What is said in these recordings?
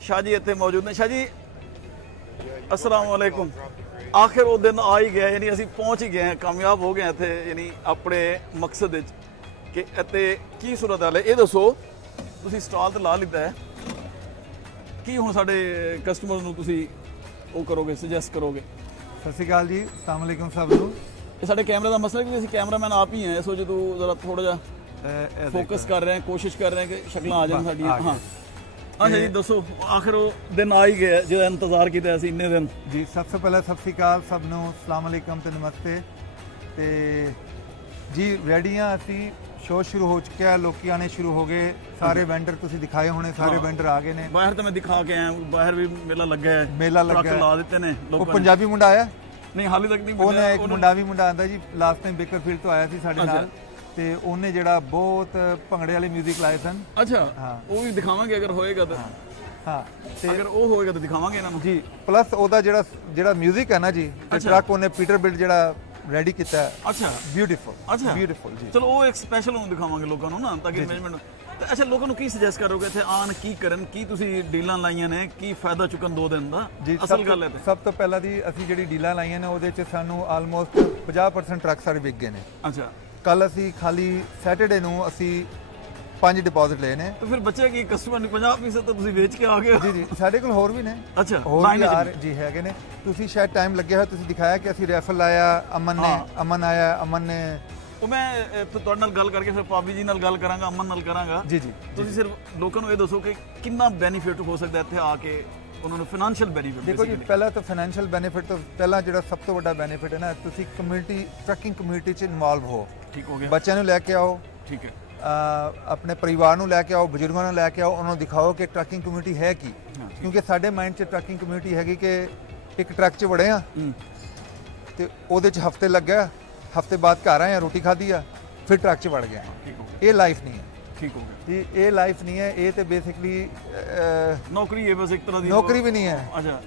शाह जी इतने मौजूद ने। शाह जी अस्सलाम वालेकुम। आखिर वो दिन आ ही गया, यानी ਅਸੀਂ पहुंच ही गए हैं, कामयाब हो गए ਇੱਥੇ यानी ਆਪਣੇ ਮਕਸਦ ਵਿੱਚ ਕਿ ਇੱਥੇ ਕੀ ਸੂਰਤ ਹਾਲ ਹੈ। ਇਹ ਦੱਸੋ ਤੁਸੀਂ ਸਟਾਲ ਤੇ ਲਾ ਲਿੱਤਾ ਹੈ, ਕੀ ਹੁਣ ਸਾਡੇ ਕਸਟਮਰ ਨੂੰ ਤੁਸੀਂ ਉਹ ਕਰੋਗੇ, ਸੁਜੈਸਟ ਕਰੋਗੇ? ਸਤਿ ਸ਼੍ਰੀ ਅਕਾਲ ਜੀ, ਅਸਲਾਮ ਵਾਲੇਕੁਮ ਸਭ ਨੂੰ। ਇਹ ਸਾਡੇ ਕੈਮਰੇ ਦਾ ਮਸਲਾ ਕਿ ਅਸੀਂ ਕੈਮਰਾਮੈਨ ਆਪ ਹੀ ਹਾਂ, ਇਸ ਵਜ੍ਹਾ ਤੋਂ ਜ਼ਰਾ ਥੋੜਾ ਜਿਹਾ ਫੋਕਸ ਕਰ ਰਹੇ ਹਾਂ, ਕੋਸ਼ਿਸ਼ ਕਰ ਰਹੇ ਹਾਂ ਕਿ ਸ਼ਕਲਾਂ ਆ ਜਾਣ ਸਾਡੀਆਂ। ਹਾਂ अच्छा जी दसो, आखिर वो दिन आ ही गया जो इंतजार किया ਅਸੀਂ ਇੰਨੇ ਦਿਨ। ਜੀ ਸਭ ਤੋਂ ਪਹਿਲਾਂ ਸਤਿ ਸ਼੍ਰੀ ਅਕਾਲ ਸਭ ਨੂੰ, ਅਸਲਾਮ ਵਾਲੇਕਮ ਤੇ ਨਮਸਤੇ। ਤੇ ਜੀ ਰੈਡੀ ਹਾਂ ਅਸੀਂ, ਸ਼ੋਅ ਸ਼ੁਰੂ ਹੋ ਚੁੱਕਿਆ, ਲੋਕੀ ਆਣੇ ਸ਼ੁਰੂ ਹੋ ਗਏ, ਸਾਰੇ ਵੈਂਡਰ ਤੁਸੀਂ ਦਿਖਾਏ ਹੋਣੇ, ਸਾਰੇ ਵੈਂਡਰ ਆ ਗਏ ਨੇ। ਬਾਹਰ ਤਾਂ ਮੈਂ ਦਿਖਾ ਕੇ ਆਇਆ, ਬਾਹਰ ਵੀ ਮੇਲਾ ਲੱਗਾ ਹੈ, ਮੇਲਾ ਲੱਗਾ ਟਰੱਕ ਲਾ ਦਿੱਤੇ ਨੇ ਉਹ ਲੋਕਾਂ ਨੇ। ਪੰਜਾਬੀ ਮੁੰਡਾ ਆਇਆ ਨਹੀਂ ਹਾਲੇ ਤੱਕ ਨਹੀਂ। ਉਹਨੇ ਇੱਕ ਮੁੰਡਾ ਆਂਦਾ ਜੀ, ਲਾਸਟ ਟਾਈਮ ਬੇਕਰਫੀਲਡ ਤੋਂ ਆਇਆ ਸੀ ਸਾਡੇ ਨਾਲ, ਤੇ ਉਹਨੇ ਜਿਹੜਾ ਬਹੁਤ ਭੰਗੜੇ ਵਾਲੇ 뮤직 ਲਾਏ ਸਨ। ਅੱਛਾ ਹਾਂ, ਉਹ ਵੀ ਦਿਖਾਵਾਂਗੇ ਅਗਰ ਹੋਏਗਾ ਤਾਂ। ਹਾਂ ਤੇ ਅਗਰ ਉਹ ਹੋਏਗਾ ਤਾਂ ਦਿਖਾਵਾਂਗੇ ਇਹਨਾਂ ਨੂੰ ਜੀ। ਪਲੱਸ ਉਹਦਾ ਜਿਹੜਾ 뮤직 ਹੈ ਨਾ ਜੀ, ਟਰੱਕ ਉਹਨੇ ਪੀਟਰ ਬਿਲਡ ਜਿਹੜਾ ਰੈਡੀ ਕੀਤਾ ਹੈ। ਅੱਛਾ ਬਿਊਟੀਫੁਲ, ਅੱਛਾ ਬਿਊਟੀਫੁਲ ਜੀ। ਚਲੋ ਉਹ ਇੱਕ ਸਪੈਸ਼ਲ ਉਹਨੂੰ ਦਿਖਾਵਾਂਗੇ ਲੋਕਾਂ ਨੂੰ ਨਾ, ਤਾਂ ਕਿ ਮੈਨੇਜਮੈਂਟ। ਤੇ ਅੱਛਾ, ਲੋਕਾਂ ਨੂੰ ਕੀ ਸੁਜੈਸਟ ਕਰੋਗੇ ਇੱਥੇ ਆਣ, ਕੀ ਕਰਨ, ਕੀ ਤੁਸੀਂ ਡੀਲਾਂ ਲਾਈਆਂ ਨੇ, ਕੀ ਫਾਇਦਾ ਚੁੱਕਣ 2 ਦਿਨ ਦਾ? ਅਸਲ ਗੱਲ ਹੈ ਤੇ ਸਭ ਤੋਂ ਪਹਿਲਾਂ ਦੀ ਅਸੀਂ ਜਿਹੜੀ ਡੀਲਾਂ ਲਾਈਆਂ ਨੇ ਉਹਦੇ 'ਚ ਸਾਨੂੰ ਆਲਮੋਸਟ 50% ਟਰੱਕ ਸਾਰੇ ਵਿਕ ਗਏ ਨੇ। ਅੱਛਾ, ਕੱਲ ਅਸੀਂ ਖਾਲੀ ਸੈਟਰਡੇ ਨੂੰ ਅਸੀਂ 5 ਡਿਪੋਜ਼ਿਟ ਲਏ ਨੇ। ਤੇ ਫਿਰ ਬੱਚੇ ਕੀ ਕਸਟਮਰ ਨੂੰ 50% ਤਾਂ ਤੁਸੀਂ ਵੇਚ ਕੇ ਆ ਗਏ ਹੋ? ਜੀ ਜੀ, ਸਾਡੇ ਕੋਲ ਹੋਰ ਵੀ ਨੇ। ਅੱਛਾ, ਹੋਰ ਵੀ ਆ ਰਹੇ ਜੀ, ਹੈਗੇ ਨੇ। ਤੁਸੀਂ ਸ਼ਾਇਦ ਟਾਈਮ ਲੱਗਿਆ ਹੋਇਆ, ਤੁਸੀਂ ਦਿਖਾਇਆ ਕਿ ਅਸੀਂ ਰੈਫਲ ਲਾਇਆ, ਅਮਨ ਆਇਆ, ਅਮਨ ਨੇ। ਉਹ ਮੈਂ ਤੁਹਾਡੇ ਨਾਲ ਗੱਲ ਕਰਕੇ ਫਿਰ ਭਾਬੀ ਜੀ ਨਾਲ ਗੱਲ ਕਰਾਂਗਾ, ਅਮਨ ਨਾਲ ਕਰਾਂਗਾ। ਜੀ ਜੀ, ਤੁਸੀਂ ਸਿਰਫ ਲੋਕਾਂ ਨੂੰ ਇਹ ਦੱਸੋ ਕਿ ਕਿੰਨਾ ਬੈਨੀਫਿਟ ਹੋ ਸਕਦਾ ਇੱਥੇ ਆ ਕੇ ਉਹਨਾਂ ਨੂੰ, ਫਾਈਨੈਂਸ਼ੀਅਲ ਬੈਨੀਫਿਟ? ਦੇਖੋ ਜੀ, ਪਹਿਲਾਂ ਤਾਂ ਫਾਈਨੈਂਸ਼ੀਅਲ ਬੈਨੀਫਿਟ ਤੋਂ ਪਹਿਲਾਂ ਜਿਹੜਾ ਸਭ ਤੋਂ ਵੱਡਾ ਬੈਨੀਫਿਟ ਹੈ ਨਾ, ਤੁਸੀਂ ਕਮਿਊਨਿਟੀ, ਟਰੱਕਿੰਗ ਕਮਿਊਨਿਟੀ 'ਚ ਇਨਵੋਲਵ ਹੋ। ਠੀਕ ਹੋ ਗਿਆ। ਬੱਚਿਆਂ ਨੂੰ ਲੈ ਕੇ ਆਓ, ਠੀਕ ਹੈ, ਆਪਣੇ ਪਰਿਵਾਰ ਨੂੰ ਲੈ ਕੇ ਆਓ, ਬਜ਼ੁਰਗਾਂ ਨੂੰ ਲੈ ਕੇ ਆਓ, ਉਹਨਾਂ ਨੂੰ ਦਿਖਾਓ ਕਿ ਟਰੱਕਿੰਗ ਕਮਿਊਨਿਟੀ ਹੈ ਕੀ। ਕਿਉਂਕਿ ਸਾਡੇ ਮਾਈਂਡ 'ਚ ਟਰੱਕਿੰਗ ਕਮਿਊਨਿਟੀ ਹੈਗੀ ਕਿ ਇੱਕ ਟਰੱਕ 'ਚ ਵੜੇ ਆ ਤੇ ਉਹਦੇ 'ਚ ਹਫਤੇ ਲੱਗਿਆ, ਹਫਤੇ ਬਾਅਦ ਘਰ ਆਏ ਆ, ਰੋਟੀ ਖਾਧੀ ਆ, ਫਿਰ ਟਰੱਕ 'ਚ ਵੜ ਗਏ। ਇਹ ਲਾਈਫ ਨਹੀਂ ਹੈ। ਠੀਕ ਹੋ ਗਿਆ ਜੀ, ਇਹ ਲਾਈਫ ਨਹੀਂ ਹੈ। ਇਹ ਤੇ ਬੇਸਿਕਲੀ ਨੌਕਰੀ ਹੈ, ਬਸ ਇੱਕ ਤਰ੍ਹਾਂ ਦੀ। ਨੌਕਰੀ ਵੀ ਨਹੀਂ ਹੈ। ਅੱਛਾ,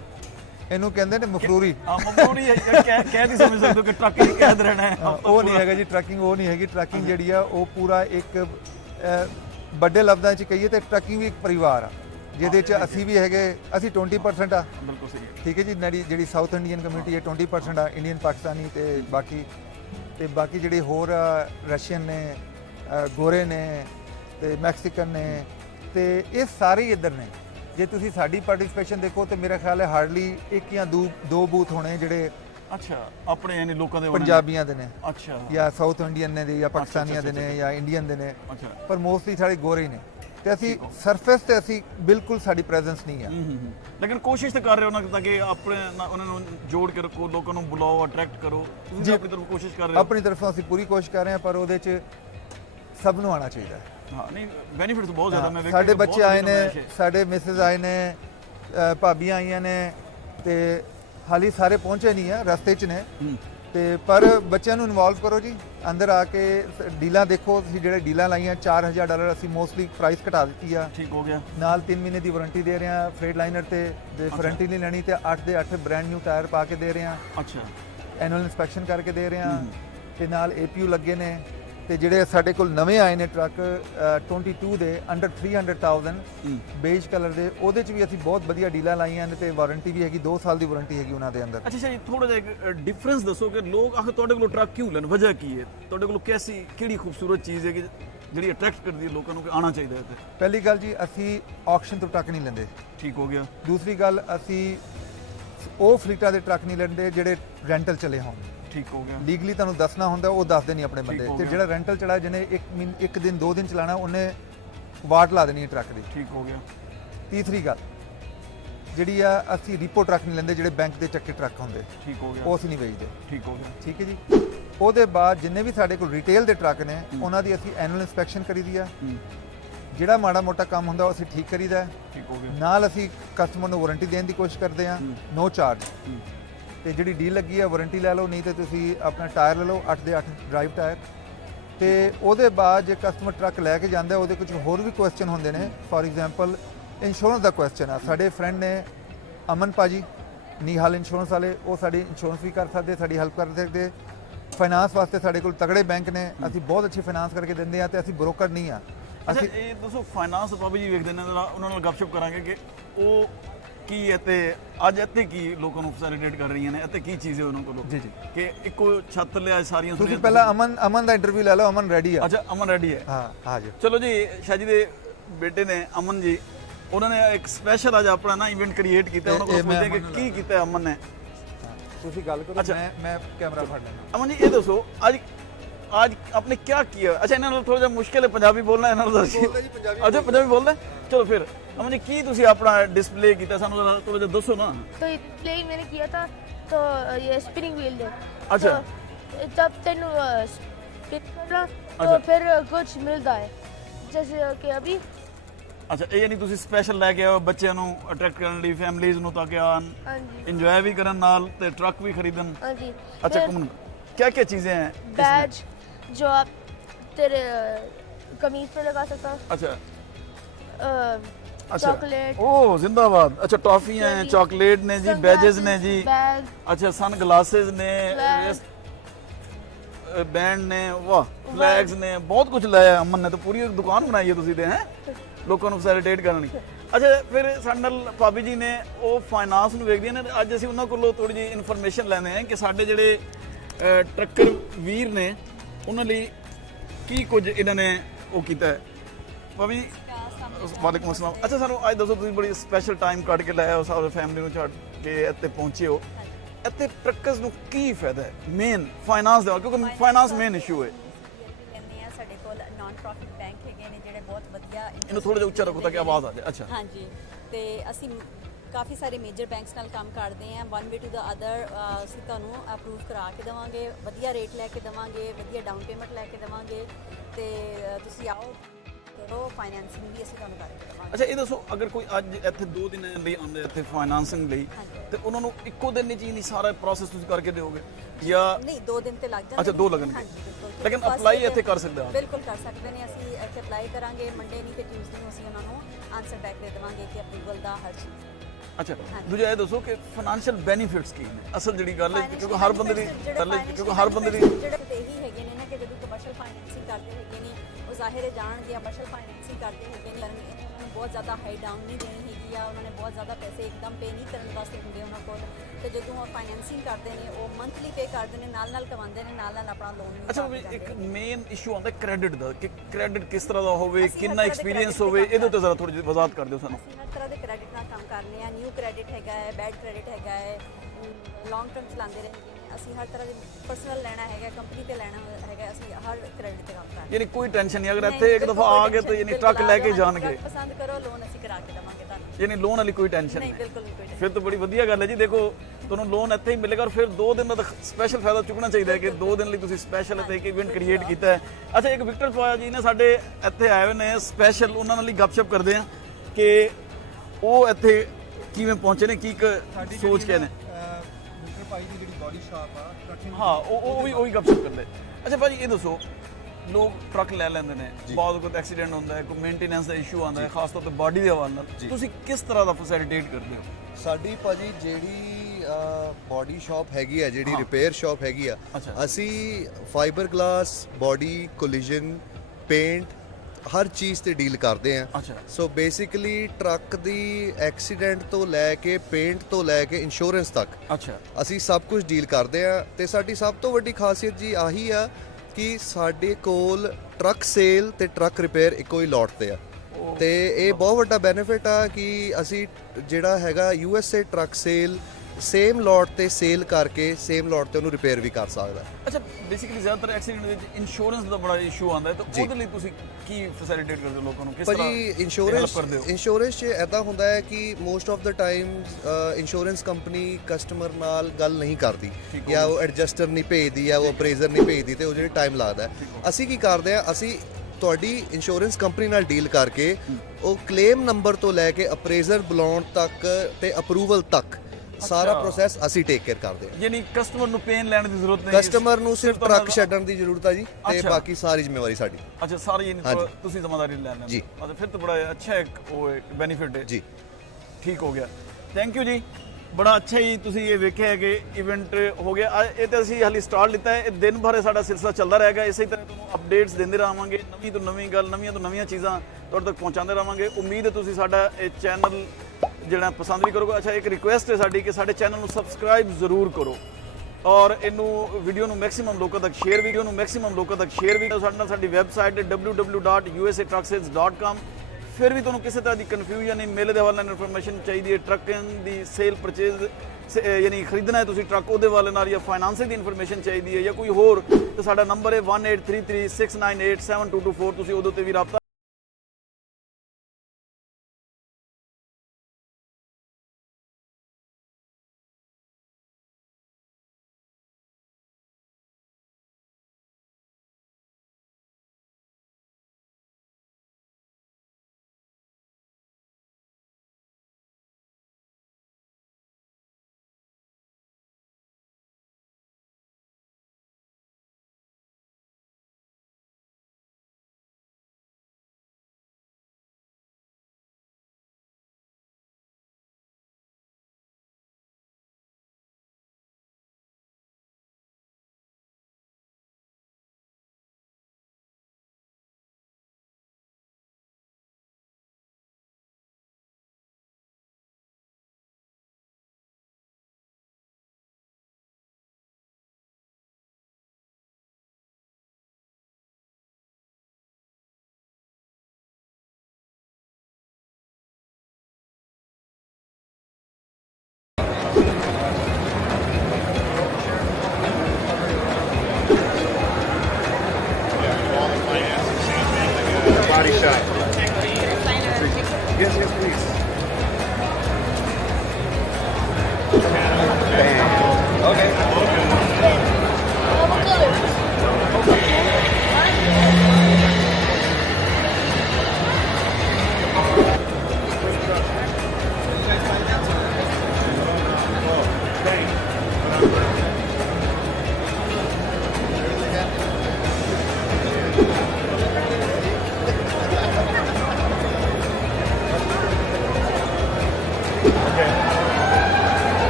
ਇਹਨੂੰ ਕਹਿੰਦੇ ਨੇ ਮਫਰੂਰੀ। ਹਾਂ, ਮਫਰੂਰੀ ਹੈ। ਕਹਿ ਨਹੀਂ ਸਮਝ ਸਕਦੇ ਕਿ ਟਰੱਕ ਹੀ ਕੈਦ ਰਹਿਣਾ ਹੈ। ਉਹ ਨਹੀਂ ਹੈਗਾ ਜੀ, ਟਰੱਕਿੰਗ ਉਹ ਨਹੀਂ ਹੈਗੀ। ਟਰੱਕਿੰਗ ਜਿਹੜੀ ਆ ਉਹ ਪੂਰਾ ਇੱਕ ਵੱਡੇ ਲਫ਼ਜ਼ਾਂ 'ਚ ਕਹੀਏ ਤੇ ਟਰੱਕਿੰਗ ਵੀ ਇੱਕ ਪਰਿਵਾਰ ਆ, ਜਿਹਦੇ 'ਚ ਅਸੀਂ ਵੀ ਹੈਗੇ। ਅਸੀਂ 20% ਆ। ਬਿਲਕੁਲ ਸਹੀ ਹੈ। ਠੀਕ ਹੈ ਜੀ। ਜਿਹੜੀ ਸਾਊਥ ਇੰਡੀਅਨ ਕਮਿਊਨਿਟੀ ਹੈ 20% ਆ, ਇੰਡੀਅਨ, ਪਾਕਿਸਤਾਨੀ ਤੇ ਬਾਕੀ ਜਿਹੜੇ ਹੋਰ ਰਸ਼ੀਅਨ ਨੇ, ਗੋਰੇ ਨੇ ਤੇ ਮੈਕਸੀਕਨ ਨੇ, ਤੇ ਇਹ ਸਾਰੇ ਹੀ ਇੱਧਰ ਨੇ। ਜੇ ਤੁਸੀਂ ਸਾਡੀ ਪਾਰਟਿਸਿਪੇਸ਼ਨ ਦੇਖੋ ਤੇ ਮੇਰਾ ਖਿਆਲ ਹੈ ਹਾਰਡਲੀ 1 ਜਾਂ 2 ਬੂਥ ਹੋਣੇ ਜਿਹੜੇ ਅੱਛਾ ਆਪਣੇ ਯਾਨੀ ਲੋਕਾਂ ਦੇ ਪੰਜਾਬੀਆਂ ਦੇ ਨੇ। ਅੱਛਾ, ਜਾਂ ਸਾਊਥ ਇੰਡੀਅਨ ਨੇ, ਜਾਂ ਪਾਕਿਸਤਾਨੀਆਂ ਦੇ ਨੇ, ਜਾਂ ਇੰਡੀਅਨ ਦੇ ਨੇ। ਅੱਛਾ, ਪਰ ਮੋਸਟਲੀ ਸਾਰੇ ਗੋਰੇ ਹੀ ਨੇ। ਤੇ ਅਸੀਂ ਸਰਫੇਸ ਤੇ ਅਸੀਂ ਬਿਲਕੁਲ, ਸਾਡੀ ਪ੍ਰੈਜ਼ੈਂਸ ਨਹੀਂ ਹੈ। ਲੇਕਿਨ ਕੋਸ਼ਿਸ਼ ਤਾਂ ਕਰ ਰਹੇ ਹੋ ਨਾ ਤਾਂ ਕਿ ਆਪਣੇ ਉਹਨਾਂ ਨੂੰ ਜੋੜ ਕੇ ਰੱਖੋ, ਲੋਕਾਂ ਨੂੰ ਬੁਲਾਓ, ਅਟਰੈਕਟ ਕਰੋ। ਤੁਸੀਂ ਆਪਣੀ ਤਰਫੋਂ ਕੋਸ਼ਿਸ਼ ਕਰ ਰਹੇ ਹੋ? ਆਪਣੀ ਤਰਫੋਂ ਅਸੀਂ ਪੂਰੀ ਕੋਸ਼ਿਸ਼ ਕਰ ਰਹੇ ਹਾਂ, ਪਰ ਉਹਦੇ 'ਚ ਸਭ ਨੂੰ ਆਉਣਾ ਚਾਹੀਦਾ ਹੈ। ਹਾਂ, ਨਹੀਂ ਬੈਨੀਫਿਟਸ ਬਹੁਤ ਜ਼ਿਆਦਾ ਮੈਂ ਵੇਖਿਆ। ਸਾਡੇ ਬੱਚੇ ਆਏ ਨੇ, ਸਾਡੇ ਮਿਸਿਸ ਆਏ ਨੇ, ਭਾਬੀਆਂ ਆਈਆਂ ਨੇ, ਤੇ ਹਾਲੀ ਸਾਰੇ ਪਹੁੰਚੇ ਨਹੀਂ ਆ, ਰਸਤੇ 'ਚ ਨੇ। ਤੇ ਪਰ ਬੱਚਿਆਂ ਨੂੰ ਇਨਵੋਲਵ ਕਰੋ ਜੀ, ਅੰਦਰ ਆ ਕੇ ਡੀਲਾਂ ਦੇਖੋ। ਤੁਸੀਂ ਜਿਹੜੇ ਡੀਲਾਂ ਲਾਈਆਂ $4000 ਅਸੀਂ ਮੋਸਟਲੀ ਪ੍ਰਾਈਸ ਘਟਾ ਦਿੱਤੀ ਆ। ਠੀਕ ਹੋ ਗਿਆ। ਨਾਲ 3 ਮਹੀਨੇ ਦੀ ਵਾਰੰਟੀ ਦੇ ਰਹੇ ਆ ਫਰੇਟ ਲਾਈਨਰ ਤੇ, ਜੇ ਵਾਰੰਟੀ ਨਹੀਂ ਲੈਣੀ ਤੇ 8 ਦੇ 8 ਬ੍ਰਾਂਡ ਨਿਊ ਟਾਇਰ ਪਾ ਕੇ ਦੇ ਰਹੇ ਆ। ਅੱਛਾ, ਐਨੂਅਲ ਇਨਸਪੈਕਸ਼ਨ ਕਰਕੇ ਦੇ ਰਹੇ ਆ, ਤੇ ਨਾਲ APU ਲੱਗੇ ਨੇ। ਤੇ ਜਿਹੜੇ ਸਾਡੇ ਕੋਲ ਨਵੇਂ ਆਏ ਨੇ ਟਰੱਕ 22 ਦੇ ਅੰਡਰ 300,000 ਬੇਜ ਕਲਰ ਦੇ, ਉਹਦੇ 'ਚ ਵੀ ਅਸੀਂ ਬਹੁਤ ਵਧੀਆ ਡੀਲਾਂ ਲਾਈਆਂ ਨੇ, ਤੇ ਵਾਰੰਟੀ ਵੀ ਹੈਗੀ, 2 ਸਾਲ ਦੀ ਵਾਰੰਟੀ ਹੈਗੀ ਉਹਨਾਂ ਦੇ ਅੰਦਰ। ਅੱਛਾ ਜੀ, ਥੋੜਾ ਜਿਹਾ ਇੱਕ ਡਿਫਰੈਂਸ ਦੱਸੋ ਕਿ ਲੋਕ ਆਖਰ ਤੁਹਾਡੇ ਕੋਲੋਂ ਟਰੱਕ ਕਿਉਂ ਲੈਣ, ਵਜ੍ਹਾ ਕੀ ਹੈ? ਤੁਹਾਡੇ ਕੋਲੋਂ ਕਿਹੜੀ ਖੂਬਸੂਰਤ ਚੀਜ਼ ਹੈ ਕਿ ਜਿਹੜੀ ਅਟਰੈਕਟ ਕਰਦੀ ਹੈ ਲੋਕਾਂ ਨੂੰ ਕਿ ਆਉਣਾ ਚਾਹੀਦਾ ਹੈ? ਪਹਿਲੀ ਗੱਲ ਜੀ, ਅਸੀਂ ਆਕਸ਼ਨ ਤੋਂ ਟਰੱਕ ਨਹੀਂ ਲੈਂਦੇ। ਠੀਕ ਹੋ ਗਿਆ। ਦੂਸਰੀ ਗੱਲ, ਅਸੀਂ ਉਹ ਫਲੀਟਾਂ ਦੇ ਟਰੱਕ ਨਹੀਂ ਲੈਂਦੇ ਜਿਹੜੇ ਰੈਂਟਲ ਚਲੇ ਹੋਣ। ਠੀਕ ਹੋ ਗਿਆ। ਲੀਗਲੀ ਤੁਹਾਨੂੰ ਦੱਸਣਾ ਹੁੰਦਾ, ਉਹ ਦੱਸਦੇ ਨਹੀਂ ਆਪਣੇ ਬੰਦੇ। ਤੇ ਜਿਹੜਾ ਰੈਂਟਲ ਚਲਾ, ਜਿਹਨੇ ਇੱਕ ਦਿਨ 2 ਦਿਨ ਚਲਾਣਾ, ਉਹਨੇ ਵਾਟ ਲਾ ਦੇਣੀ ਹੈ ਟਰੱਕ ਦੀ। ਠੀਕ ਹੋ ਗਿਆ। ਤੀਸਰੀ ਗੱਲ ਜਿਹੜੀ ਆ, ਅਸੀਂ ਰੀਪੋ ਟਰੱਕ ਨਹੀਂ ਲੈਂਦੇ, ਜਿਹੜੇ ਬੈਂਕ ਦੇ ਚੱਕੇ ਟਰੱਕ ਹੁੰਦੇ। ਠੀਕ ਹੋ ਗਿਆ। ਉਹ ਅਸੀਂ ਨਹੀਂ ਵੇਚਦੇ। ਠੀਕ ਹੋ ਗਿਆ। ਠੀਕ ਹੈ ਜੀ। ਉਹਦੇ ਬਾਅਦ ਜਿੰਨੇ ਵੀ ਸਾਡੇ ਕੋਲ ਰਿਟੇਲ ਦੇ ਟਰੱਕ ਨੇ, ਉਹਨਾਂ ਦੀ ਅਸੀਂ ਐਨੂਅਲ ਇਨਸਪੈਕਸ਼ਨ ਕਰੀਦੀ ਆ। ਜਿਹੜਾ ਮਾੜਾ ਮੋਟਾ ਕੰਮ ਹੁੰਦਾ ਉਹ ਅਸੀਂ ਠੀਕ ਕਰੀਦਾ। ਠੀਕ ਹੋ ਗਿਆ। ਨਾਲ ਅਸੀਂ ਕਸਟਮਰ ਨੂੰ ਵਾਰੰਟੀ ਦੇਣ ਦੀ ਕੋਸ਼ਿਸ਼ ਕਰਦੇ ਆ, ਨੋ ਚਾਰਜ। ਤੇ ਜਿਹੜੀ ਡੀਲ ਲੱਗੀ ਆ, ਵਾਰੰਟੀ ਲੈ ਲਓ, ਨਹੀਂ ਤੇ ਤੁਸੀਂ ਆਪਣਾ ਟਾਇਰ ਲੈ ਲਓ, 8 ਦੇ 8 ਡਰਾਈਵ ਟਾਇਰ। ਤੇ ਉਹਦੇ ਬਾਅਦ ਜੇ ਕਸਟਮਰ ਟਰੱਕ ਲੈ ਕੇ ਜਾਂਦਾ, ਉਹਦੇ ਕੁਝ ਹੋਰ ਵੀ ਕੁਐਸਚਨ ਹੁੰਦੇ ਨੇ। For example insurance the question ਆ। ਸਾਡੇ ਫਰੈਂਡ ਨੇ ਅਮਨ ਭਾਜੀ, ਨੀਹਾਲ ਇੰਸ਼ੋਰੈਂਸ ਵਾਲੇ, ਉਹ ਸਾਡੀ ਇੰਸ਼ੋਰੈਂਸ ਵੀ ਕਰ ਸਕਦੇ, ਸਾਡੀ ਹੈਲਪ ਕਰ ਸਕਦੇ। ਫਾਈਨਾਂਸ ਵਾਸਤੇ ਸਾਡੇ ਕੋਲ ਤਗੜੇ ਬੈਂਕ ਨੇ, ਅਸੀਂ ਬਹੁਤ ਅੱਛੀ ਫਾਈਨਾਂਸ ਕਰਕੇ ਦਿੰਦੇ ਆ, ਤੇ ਅਸੀਂ ਬ੍ਰੋਕਰ ਨਹੀਂ ਆ। ਅੱਛਾ ਇਹ ਦੱਸੋ ਫਾਈਨਾਂਸ ਬਾਬਾ ਜੀ ਵੇਖਦੇ ਨੇ ਜਰਾ ਉਹਨਾਂ ਨਾਲ ਗੱਪਸ਼ਪ ਕਰਾਂਗੇ ਕਿ ਉਹ ਕੀ ਇੱਥੇ ਅੱਜ ਇੱਥੇ ਕੀ ਲੋਕਾਂ ਨੂੰ ਫੈਸਿਲਿਟੇਟ ਕਰ ਰਹੀਆਂ ਨੇ, ਇੱਥੇ ਕੀ ਚੀਜ਼ ਹੈ ਉਹਨਾਂ ਕੋਲ ਜੀ ਜੀ ਕਿ ਇੱਕੋ ਛੱਤ ਲਿਆ ਸਾਰੀਆਂ ਤੁਸੀਂ ਪਹਿਲਾਂ ਅਮਨ ਦਾ ਇੰਟਰਵਿਊ ਲੈ ਲਓ, ਅਮਨ ਰੈਡੀ ਆ। ਅੱਛਾ ਅਮਨ ਰੈਡੀ ਹੈ, ਹਾਂ ਆ ਜਾਓ। ਚਲੋ ਜੀ ਸ਼ਾਹ ਜੀ ਦੇ ਬੇਟੇ ਨੇ ਅਮਨ ਜੀ, ਉਹਨਾਂ ਨੇ ਇੱਕ ਸਪੈਸ਼ਲ ਅੱਜ ਆਪਣਾ ਨਾ ਇਵੈਂਟ ਕ੍ਰੀਏਟ ਕੀਤਾ, ਉਹਨਾਂ ਕੋਲ ਪੁੱਛਦੇ ਕਿ ਕੀ ਕੀਤਾ ਅਮਨ ਨੇ। ਤੁਸੀਂ ਗੱਲ ਕਰੋ, ਮੈਂ ਕੈਮਰਾ ਫੜ ਲੈਣਾ। ਅਮਨ ਜੀ ਇਹ ਦੱਸੋ ਅੱਜ आपने क्या किया? अच्छा इन्होंने थोड़ा जिहा मुश्किल है पंजाबी बोलना, इन्होंने दस अच्छा पंजाबी बोलना चलो फिर अमन जी की तुसी अपना डिस्प्ले किया सानू थोड़ा जिहा दसो ना। तो डिस्प्ले मैंने किया था तो ये स्पिनिंग व्हील है। अच्छा तो जब तेन स्पिन करना तो फिर कुछ मिलता है जैसे कि अभी। अच्छा ये नहीं तुसी स्पेशल लेके आओ बच्चों ਨੂੰ अट्रैक्ट ਕਰਨ ਲਈ ਫੈਮਿਲੀਜ਼ ਨੂੰ ਤਾਂ ਕਿ ਆਣ ਇੰਜੋਏ ਵੀ ਕਰਨ ਨਾਲ ਤੇ ਟਰੱਕ ਵੀ ਖਰੀਦਣ। हाँ जी अच्छा कौन क्या क्या चीजें हैं? बैज जो आप तेरे कमीज पे लगा सकता हूँ। अच्छा चॉकलेट ओ जिंदाबाद। अच्छा टॉफियां हैं, चॉकलेट ने जी, बैजेस ने जी, बैग, अच्छा सन ग्लासेस ने, बैंड ने, वाह फ्लैग्स ने, बहुत कुछ लाया अमन ने तो पूरी एक दुकान बनाई है ਤੁਸੀਂ ਤੇ ਹੈ ਲੋਕਾਂ ਨੂੰ ਫੈਸਿਲਿਟੇਟ ਕਰਨ ਲਈ। ਅੱਛਾ ਫਿਰ ਸਾਡੇ ਨਾਲ ਭਾਬੀ ਜੀ ਨੇ ਉਹ ਫਾਈਨਾਂਸ ਨੂੰ ਵੇਖਦੀਆਂ ਨੇ, ਅੱਜ ਅਸੀਂ ਉਹਨਾਂ ਕੋਲੋਂ ਥੋੜੀ ਜਿਹੀ ਇਨਫੋਰਮੇਸ਼ਨ ਲੈਣੇ ਆ ਕਿ ਸਾਡੇ ਜਿਹੜੇ ਟਰੱਕਰ ਵੀਰ ਨੇ ਉਹਨਾਂ ਲਈ ਕੀ ਕੁਝ ਇਹਨਾਂ ਨੇ ਉਹ ਕੀਤਾ ਹੈ। ਭਾਬੀ ਜੀ ਵਾਲੇਕੁਮ ਅਸਲਾਮ। ਅੱਛਾ ਸਾਨੂੰ ਅੱਜ ਦੱਸੋ ਤੁਸੀਂ ਬੜੀ ਸਪੈਸ਼ਲ ਟਾਈਮ ਕੱਢ ਕੇ ਲਾਇਆ ਹੋ ਸਾਰੇ ਫੈਮਿਲੀ ਨੂੰ ਛੱਡ ਕੇ ਇੱਥੇ ਪਹੁੰਚੇ ਹੋ, ਇੱਥੇ ਟਰੱਕਰਸ ਨੂੰ ਕੀ ਫਾਇਦਾ ਹੈ ਮੇਨ ਫਾਈਨਾਂਸ ਦਾ, ਕਿਉਂਕਿ ਫਾਈਨਾਂਸ ਮੇਨ ਇਸ਼ੂ ਹੈ। ਕਹਿੰਦੇ ਆ ਸਾਡੇ ਕੋਲ ਨਾਨ ਪ੍ਰੋਫਿਟ ਬੈਂਕ ਹੈਗੇ ਨੇ ਜਿਹੜੇ ਬਹੁਤ ਵਧੀਆ, ਇਹਨੂੰ ਥੋੜਾ ਜਿਹਾ ਉੱਚਾ ਰੱਖੋ ਤਾਂ ਕਿ ਆਵਾਜ਼ ਆ ਜਾਏ। ਅੱਛਾ ਹਾਂਜੀ ਤੇ ਅਸੀਂ ਕਾਫੀ ਸਾਰੇ ਮੇਜਰ ਬੈਂਕਸ ਨਾਲ ਕੰਮ ਕਰਦੇ ਹਾਂ, one way to the other ਅਸੀਂ ਤੁਹਾਨੂੰ ਅਪਰੂਵ ਕਰਾ ਕੇ ਦੇਵਾਂਗੇ, ਵਧੀਆ ਰੇਟ ਲੈ ਕੇ ਦੇਵਾਂਗੇ, ਵਧੀਆ ਡਾਊਨ ਪੇਮੈਂਟ ਲੈ ਕੇ ਦੇਵਾਂਗੇ ਤੇ ਤੁਸੀਂ ਆਓ ਕਰੋ, ਫਾਈਨੈਂਸਿੰਗ ਵੀ ਅਸੀਂ ਤੁਹਾਨੂੰ ਕਰਕੇ ਦੇਵਾਂਗੇ। ਅੱਛਾ ਇਹ ਦੱਸੋ ਅਗਰ ਕੋਈ ਅੱਜ ਇੱਥੇ 2 ਦਿਨਾਂ ਲਈ ਆਉਂਦੇ ਇੱਥੇ ਫਾਈਨਾਂਸਿੰਗ ਲਈ ਤੇ ਉਹਨਾਂ ਨੂੰ ਇੱਕੋ ਦਿਨ ਵਿੱਚ ਹੀ ਨਹੀਂ ਸਾਰਾ ਪ੍ਰੋਸੈਸ ਤੁਸੀਂ ਕਰਕੇ ਦਿਓਗੇ ਜਾਂ ਨਹੀਂ 2 ਦਿਨ ਤੇ ਲੱਗ ਜਾਂਦੇ? ਅੱਛਾ 2 ਲੱਗਣਗੇ, ਹਾਂਜੀ ਬਿਲਕੁਲ। ਲੇਕਿਨ ਅਪਲਾਈ ਇੱਥੇ ਕਰ ਸਕਦੇ ਹਾਂ? ਬਿਲਕੁਲ ਕਰ ਸਕਦੇ ਨੇ, ਅਸੀਂ ਇੱਥੇ ਅਪਲਾਈ ਕਰਾਂਗੇ ਮੰਡੇ ਨਹੀਂ ਤੇ ਟਿਊਜ਼ਡੇ ਨੂੰ ਅਸੀਂ ਉਹਨਾਂ ਨੂੰ ਆਨਸਰ ਬੈਕ ਦੇ ਦੇਵਾਂਗੇ ਕਿ ਅਪਰੂਵਲ ਦਾ ਹਰ ਚੀਜ਼। ਅੱਛਾ ਦੂਜਾ ਇਹ ਦੱਸੋ ਕਿ ਫਾਈਨੈਂਸ਼ੀਅਲ ਬੈਨੀਫਿਟਸ ਕੀ ਨੇ ਅਸਲ ਜਿਹੜੀ ਗੱਲ ਹੈ, ਕਿਉਂਕਿ ਹਰ ਬੰਦੇ ਦੀ ਕਿਉਂਕਿ ਹਰ ਬੰਦੇ ਦੀ ਜਿਹੜੇ ਇਹੀ ਹੈਗੇ ਨੇ ਨਾ ਕਿ ਜਦੋਂ ਕਮਰਸ਼ੀਅਲ ਫਾਈਨੈਂਸਿੰਗ ਕਰਦੇ ਹੈਗੇ ਨੇ ਉਹ ਜ਼ਾਹਿਰ ਜਾਣਗੇ ਕਮਰਸ਼ੀਅਲ ਫਾਈਨੈਂਸਿੰਗ ਕਰਦੇ ਹੈਗੇ ਨੇ, ਉਹਨਾਂ ਨੂੰ ਬਹੁਤ ਜ਼ਿਆਦਾ ਹਾਈ ਡਾਊਨ ਨਹੀਂ ਦੇਣੀ ਹੈਗੀ ਆ, ਉਹਨਾਂ ਨੇ ਬਹੁਤ ਜ਼ਿਆਦਾ ਪੈਸੇ ਇੱਕਦਮ ਪੇ ਨਹੀਂ ਕਰਨ ਵਾਸਤੇ ਹੁੰਦੇ ਉਹਨਾਂ ਕੋਲ, ਤੇ ਜਦੋਂ ਉਹ ਫਾਈਨੈਂਸਿੰਗ ਕਰਦੇ ਨੇ ਉਹ ਮੰਥਲੀ ਪੇ ਕਰਦੇ ਨੇ, ਨਾਲ ਨਾਲ ਕਮਾਉਂਦੇ ਨੇ, ਨਾਲ ਨਾਲ ਆਪਣਾ ਲੋਨ ਵੀ। ਅੱਛਾ ਵੀ ਇੱਕ ਮੇਨ ਇਸ਼ੂ ਆਉਂਦਾ ਕ੍ਰੈਡਿਟ ਦਾ ਕਿ ਕ੍ਰੈਡਿਟ ਕਿਸ ਤਰ੍ਹਾਂ ਦਾ ਹੋਵੇ, ਕਿੰਨਾ ਐਕਸਪੀਰੀਅੰਸ ਹੋਵੇ, ਇਹਦੇ ਉੱਤੇ ਜ਼ਰਾ ਥੋੜੀ ਜਿਹੀ ਵਜ਼ਾਹਤ ਕਰ ਦਿਓ ਸਾਨੂੰ। ਅਸੀਂ ਹਰ ਤਰ੍ਹਾਂ ਦੇ ਕ੍ਰੈਡਿਟ ਨਾਲ ਕੰਮ ਕਰਨੇ ਆ, ਨਿਊ ਕ੍ਰੈਡਿਟ ਹੈਗਾ ਹੈ, ਬੈਡ ਕ੍ਰੈਡਿਟ ਹੈਗਾ ਹੈ, ਲੌਂਗ ਟਰਮ ਚਲਾਉਂਦੇ ਰਹੇ ਨੇ, ਅਸੀਂ ਹਰ ਤਰ੍ਹਾਂ ਦੇ ਪਰਸਨਲ ਲੈਣਾ ਹੈਗਾ, ਕੰਪਨੀ ਤੇ ਲੈਣਾ ਹੈਗਾ, ਅਸੀਂ ਹਰ ਕ੍ਰੈਡਿਟ ਤੇ ਕੰਮ ਕਰਦੇ ਯਾਨੀ ਕੋਈ ਟੈਨਸ਼ਨ ਨਹੀਂ, ਅਗਰ ਇੱਥੇ ਇੱਕ ਦਫਾ ਆ ਗਏ ਤਾਂ ਯਾਨੀ ਟਰੱਕ ਲੈ ਕੇ ਜਾਣਗੇ, ਪਸੰਦ ਕਰੋ ਲੋਨ ਅਸੀਂ ਕਰਾ ਕੇ ਦੇਵਾਂਗੇ ਤੁਹਾਨੂੰ, ਯਾਨੀ ਲੋਨ ਵਾਲੀ ਕੋਈ ਟੈਨਸ਼ਨ ਨਹੀਂ ਨਹੀਂ। ਬਿਲਕੁਲ ਨਹੀਂ ਕੋਈ tension। ਫਿਰ ਤਾਂ ਬੜੀ ਵਧੀਆ ਗੱਲ ਹੈ ਜੀ, ਦੇਖੋ ਤੁਹਾਨੂੰ ਲੋਨ ਇੱਥੇ ਹੀ ਮਿਲੇਗਾ ਔਰ ਫਿਰ 2 ਦਿਨ ਦਾ ਸਪੈਸ਼ਲ ਫਾਇਦਾ ਚੁੱਕਣਾ ਚਾਹੀਦਾ ਹੈ ਕਿ 2 ਦਿਨ ਲਈ ਤੁਸੀਂ ਸਪੈਸ਼ਲ ਇੱਥੇ ਇੱਕ ਇਵੈਂਟ ਕ੍ਰੀਏਟ ਕੀਤਾ ਹੈ। ਅੱਛਾ ਇੱਕ ਵਿਕਟਰ ਪਾਇਆ ਜੀ ਨੇ ਸਾਡੇ ਇੱਥੇ ਆਏ ਹੋਏ ਨੇ ਸਪੈਸ਼ਲ, ਉਹਨਾਂ ਨਾਲ ਹੀ ਗੱਪਸ਼ਪ ਕਰਦੇ ਆ ਕਿ ਉਹ ਇੱਥੇ ਕਿਵੇਂ ਪਹੁੰਚੇ ਨੇ, ਕੀ ਸੋਚ ਕੇ ਨੇ। ਵਿਕਟਰ ਭਾਈ ਦੀ ਜਿਹੜੀ ਬੋਡੀ ਸ਼ਾਪ ਆ ਟਰੱਕਿੰਗ, ਹਾਂ ਉਹੀ ਗੱਪਸ਼ਪ ਕਰਦੇ। ਅੱਛਾ ਭਾਜੀ ਇਹ ਦੱਸੋ ਲੋਕ ਟਰੱਕ ਲੈ ਲੈਂਦੇ ਨੇ, ਬਹੁਤ ਕੋਈ ਐਕਸੀਡੈਂਟ ਹੁੰਦਾ ਹੈ, ਕੋਈ ਮੇਨਟੇਨੈਂਸ ਦਾ ਇਸ਼ੂ ਆਉਂਦਾ ਹੈ, ਖਾਸ ਤੌਰ ਤੇ ਬਾਡੀ ਦੇ ਹਵਾਲੇ ਨਾਲ, ਤੁਸੀਂ ਕਿਸ ਤਰ੍ਹਾਂ ਦਾ ਫੈਸਿਲਿਟੇਟ ਕਰਦੇ ਹੋ? ਸਾਡੀ ਭਾਜੀ ਜਿਹੜੀ ਬਾਡੀ ਸ਼ਾਪ ਹੈਗੀ ਆ, ਜਿਹੜੀ ਰਿਪੇਅਰ ਸ਼ਾਪ ਹੈਗੀ ਆ, ਅਸੀਂ fibre glass, body, collision, paint ਹਰ ਚੀਜ਼ ਤੇ ਡੀਲ ਕਰਦੇ ਆ। ਸੋ ਬੇਸਿਕਲੀ ਟਰੱਕ ਦੀ ਐਕਸੀਡੈਂਟ ਤੋਂ ਲੈ ਕੇ ਪੇਂਟ ਤੋਂ ਲੈ ਕੇ ਇੰਸ਼ੋਰੈਂਸ ਤੱਕ ਅਸੀਂ ਸਭ ਕੁਝ ਡੀਲ ਕਰਦੇ ਆ। ਤੇ ਸਾਡੀ ਸਭ ਤੋਂ ਵੱਡੀ ਖਾਸੀਅਤ ਜੀ ਆਹੀ ਆ ਕਿ ਸਾਡੇ ਕੋਲ ਟਰੱਕ ਸੇਲ ਤੇ ਟਰੱਕ ਰਿਪੇਅਰ ਇੱਕੋ ਹੀ ਲੋਟ ਤੇ ਆ, ਤੇ ਇਹ ਬਹੁਤ ਵੱਡਾ ਬੈਨੀਫਿਟ ਆ ਕਿ ਅਸੀਂ ਜਿਹੜਾ ਹੈਗਾ USA ਟਰੱਕ ਸੇਲ ਸੇਮ ਲੋਟ ਤੇ ਸੇਲ ਕਰਕੇ ਸੇਮ ਲੋਟ ਤੇ ਉਹਨੂੰ ਰਿਪੇਅਰ ਵੀ ਕਰ ਸਕਦਾ। ਅੱਛਾ ਬੇਸਿਕਲੀ ਜ਼ਿਆਦਾਤਰ ਐਕਸੀਡੈਂਟ ਵਿੱਚ ਇੰਸ਼ੋਰੈਂਸ ਦਾ ਬੜਾ ਇਸ਼ੂ ਆਉਂਦਾ ਹੈ, ਤਾਂ ਉਹਦੇ ਲਈ ਤੁਸੀਂ ਕੀ ਫੈਸਿਲਿਟੇਟ ਕਰਦੇ ਹੋ ਲੋਕਾਂ ਨੂੰ, ਕਿਸ ਤਰ੍ਹਾਂ ਭਾਜੀ ਇੰਸ਼ੋਰੈਂਸ 'ਚ ਐਦਾਂ ਹੁੰਦਾ ਹੈ ਕਿ most of the time insurance company customer ਨਾਲ ਗੱਲ ਨਹੀਂ ਕਰਦੀ, ਜਾਂ ਉਹ ਐਡਜਸਟਰ ਨਹੀਂ ਭੇਜਦੀ, ਜਾਂ ਉਹ ਅਪਰੇਜ਼ਰ ਨਹੀਂ ਭੇਜਦੀ, ਤੇ ਉਹ ਜਿਹੜੇ ਟਾਈਮ ਲੱਗਦਾ ਹੈ। ਅਸੀਂ ਕੀ ਕਰਦੇ ਆ, ਅਸੀਂ ਤੁਹਾਡੀ ਇੰਸ਼ੋਰੈਂਸ ਕੰਪਨੀ ਨਾਲ ਡੀਲ ਕਰਕੇ ਉਹ ਕਲੇਮ ਨੰਬਰ ਤੋਂ ਲੈ ਕੇ ਅਪਰੇਜ਼ਰ ਬੁਲਾਉਣ ਤੱਕ ਤੇ ਅਪਰੂਵਲ ਤੱਕ ਸਾਰਾ ਪ੍ਰੋਸੈਸ ਅਸੀਂ ਟੇਕ ਕੇਅਰ ਕਰਦੇ ਹਾਂ। ਯਾਨੀ ਕਸਟਮਰ ਨੂੰ ਪੇਨ ਲੈਣ ਦੀ ਜ਼ਰੂਰਤ ਨਹੀਂ, ਕਸਟਮਰ ਨੂੰ ਸਿਰਫ ਟਰੱਕ ਛੱਡਣ ਦੀ ਜ਼ਰੂਰਤ ਆ ਜੀ, ਤੇ ਬਾਕੀ ਸਾਰੀ ਜ਼ਿੰਮੇਵਾਰੀ ਸਾਡੀ। ਅੱਛਾ ਸਾਰੀ ਤੁਸੀਂ ਜ਼ਿੰਮੇਵਾਰੀ ਲੈਣੀ ਜੀ। ਅੱਛਾ ਫਿਰ ਤਾਂ ਬੜਾ ਅੱਛਾ ਇੱਕ ਉਹ ਬੈਨੀਫਿਟ ਹੈ ਜੀ। ਠੀਕ ਹੋ ਗਿਆ, ਥੈਂਕ ਯੂ ਜੀ। ਬੜਾ ਅੱਛਾ ਹੀ ਤੁਸੀਂ ਇਹ ਵੇਖਿਆ ਕਿ ਇਵੈਂਟ ਹੋ ਗਿਆ। ਇਹ ਤਾਂ ਅਸੀਂ ਹਾਲੇ ਸਟਾਰਟ ਲਿੱਤਾ ਹੈ, ਇਹ ਦਿਨ ਭਰ ਸਾਡਾ ਸਿਲਸਿਲਾ ਚੱਲਦਾ ਰਹੇਗਾ। ਇਸੇ ਤਰ੍ਹਾਂ ਤੁਹਾਨੂੰ ਅਪਡੇਟਸ ਦਿੰਦੇ ਰਹਾਂਗੇ, ਨਵੀਂ ਤੋਂ ਨਵੀਂ ਗੱਲ, ਨਵੀਆਂ ਤੋਂ ਨਵੀਆਂ ਚੀਜ਼ਾਂ ਤੁਹਾਡੇ ਤੱਕ ਪਹੁੰਚਾਉਂਦੇ ਰਹਾਂਗੇ। ਉਮੀਦ ਹੈ ਤੁਸੀਂ ਸਾਡਾ ਇਹ ਚੈਨਲ ਜਿਹੜਾ ਪਸੰਦ ਵੀ ਕਰੋਗੇ। ਅੱਛਾ, ਇੱਕ ਰਿਕੁਐਸਟ ਹੈ ਸਾਡੀ ਕਿ ਸਾਡੇ ਚੈਨਲ ਨੂੰ ਸਬਸਕ੍ਰਾਈਬ ਜ਼ਰੂਰ ਕਰੋ ਔਰ ਇਹਨੂੰ ਵੀਡੀਓ ਨੂੰ ਮੈਕਸਿਮਮ ਲੋਕਾਂ ਤੱਕ ਸ਼ੇਅਰ, ਵੀਡੀਓ ਨੂੰ ਮੈਕਸਿਮਮ ਲੋਕਾਂ ਤੱਕ ਸ਼ੇਅਰ ਵੀ ਕਰੋ। ਸਾਡੇ ਨਾਲ ਸਾਡੀ ਵੈਬਸਾਈਟ www.usatrucksales.com। ਫਿਰ ਵੀ ਤੁਹਾਨੂੰ ਕਿਸੇ ਤਰ੍ਹਾਂ ਦੀ ਕਨਫਿਊਜ਼ਨ ਨਹੀਂ, ਮੇਲੇ ਦੇ ਹਵਾਲੇ ਨਾਲ ਇਨਫੋਰਮੇਸ਼ਨ ਚਾਹੀਦੀ ਹੈ, ਟਰੱਕਾਂ ਦੀ ਸੇਲ ਪਰਚੇਜ਼ ਯਾਨੀ ਖਰੀਦਣਾ ਹੈ ਤੁਸੀਂ ਟਰੱਕ, ਉਹਦੇ ਵਾਲੇ ਨਾਲ ਜਾਂ ਫਾਈਨਾਂਸ ਦੀ ਇਨਫੋਰਮੇਸ਼ਨ ਚਾਹੀਦੀ ਹੈ ਜਾਂ ਕੋਈ ਹੋਰ, ਤਾਂ ਸਾਡਾ ਨੰਬਰ ਹੈ 183369872224। ਤੁਸੀਂ ਉਹਦੇ ਉੱਤੇ ਵੀ ਰਾਬਤਾ Body shop. Yes, yes, please. Okay. What color?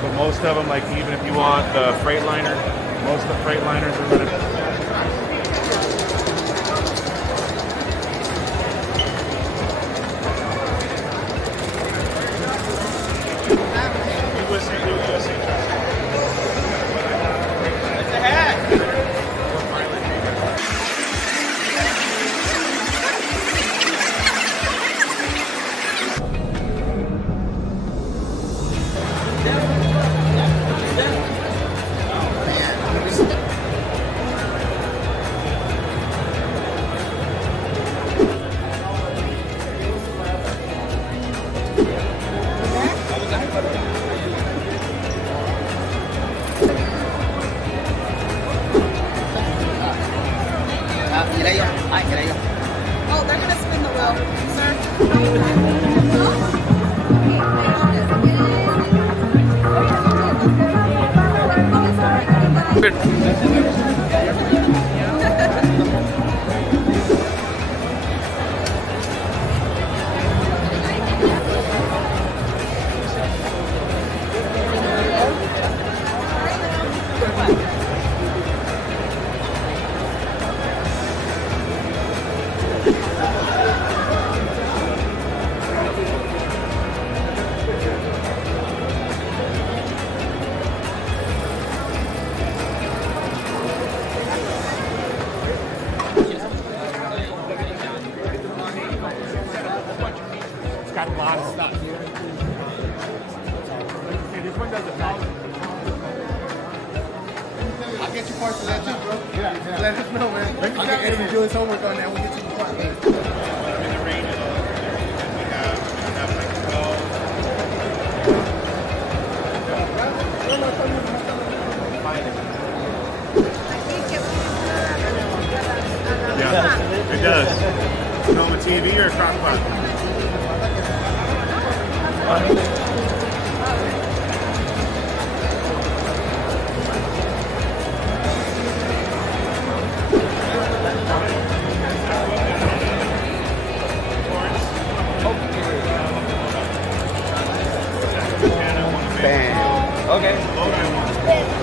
But most of them, like even if you want the Freightliner, most of the Freightliners are running. You listen to USA Truck. Oh, they're gonna spin the wheel, sir. It's got a lot of stuff. Okay, this one does a thousand. I'll get you parts of that too, bro. Yeah. Let us know, man. I'll get Eddie to do his homework on that. We'll get you the parts. In the range of we have like 12. Yeah, it does. You know, on the TV or a crock pot? Okay. Spin.